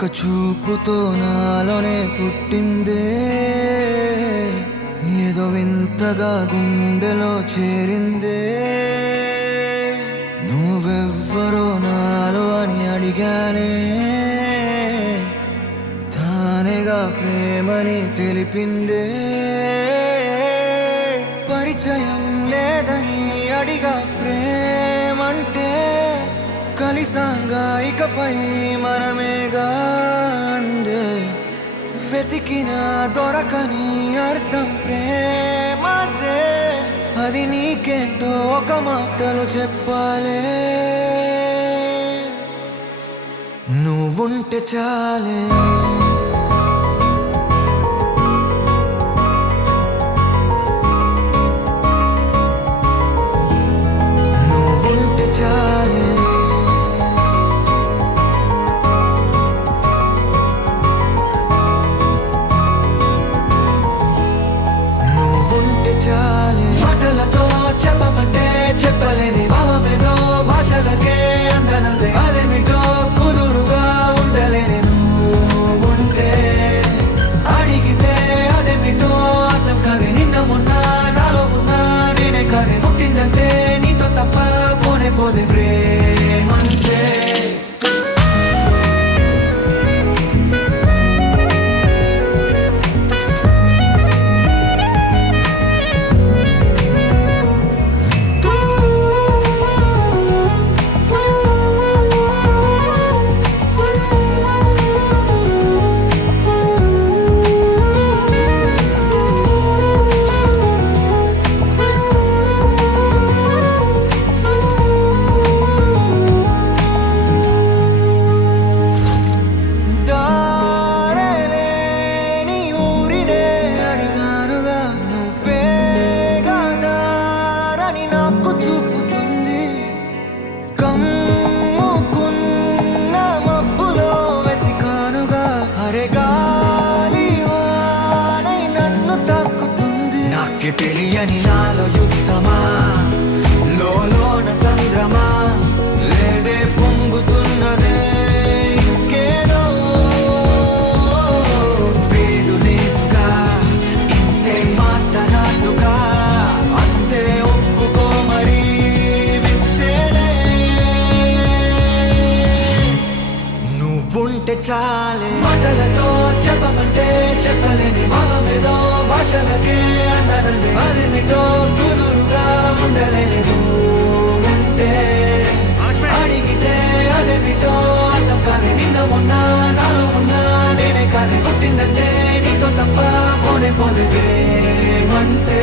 ఒక్క చూపుతో నాలోనే పుట్టిందే, ఏదో వింతగా గుండెలో చేరిందే. నువ్వెవ్వరో నాలో అని అడిగానే, తానేగా ప్రేమని తెలిపిందే. పరిచయం లేదని అడిగా ప్రేమంటే, కలిసాంగా ఇకపై మనమేగా అందే. వెతికిన దొరకని అర్థం ప్రేమదే, అది నీకేంటో ఒక మాటలో చెప్పాలే. నువ్వుంటే చాలే, నువ్వుంటే చాలే, నువ్వుంటే చాలే. మాటలతో చెప్పమంటే చెప్పలేని భావమేదో భాషలకే అందనందే. అదేమిటో కుదురుగా ఉండలేని నువ్వుంటే, అడిగితే అదేమిటో అర్థం కాదే. నిన్న మొన్న నాలో ఉన్నా నేనే కాదే. పుట్టిందంటే నీతో తప్ప పోనే పోదే ప్రేమంతే. తెలియని నాలో యుద్ధమా, లోన సంద్రమా, లేదే పొంగుతున్నదే ఇంకేదో. పేరు లేదుగా ఇంతే మాట్లాడుగా, అంతే ఒప్పుకో మరి వింతేలే. నువ్వుంటే చాలే, మాటలతో చెప్పమంటే చెప్పలేని భావమేదో భాషలకే అందనందే. అదేమిటో కుదురుగా ఉండలేని నువ్వుంటే, అడిగితే అదేమిటో అర్థం కాదే. నిన్న మొన్న నాలో ఉన్నా నేనే కాదే. పుట్టిందంటే నీతో తప్ప పోనే పోదే ప్రేమంతే.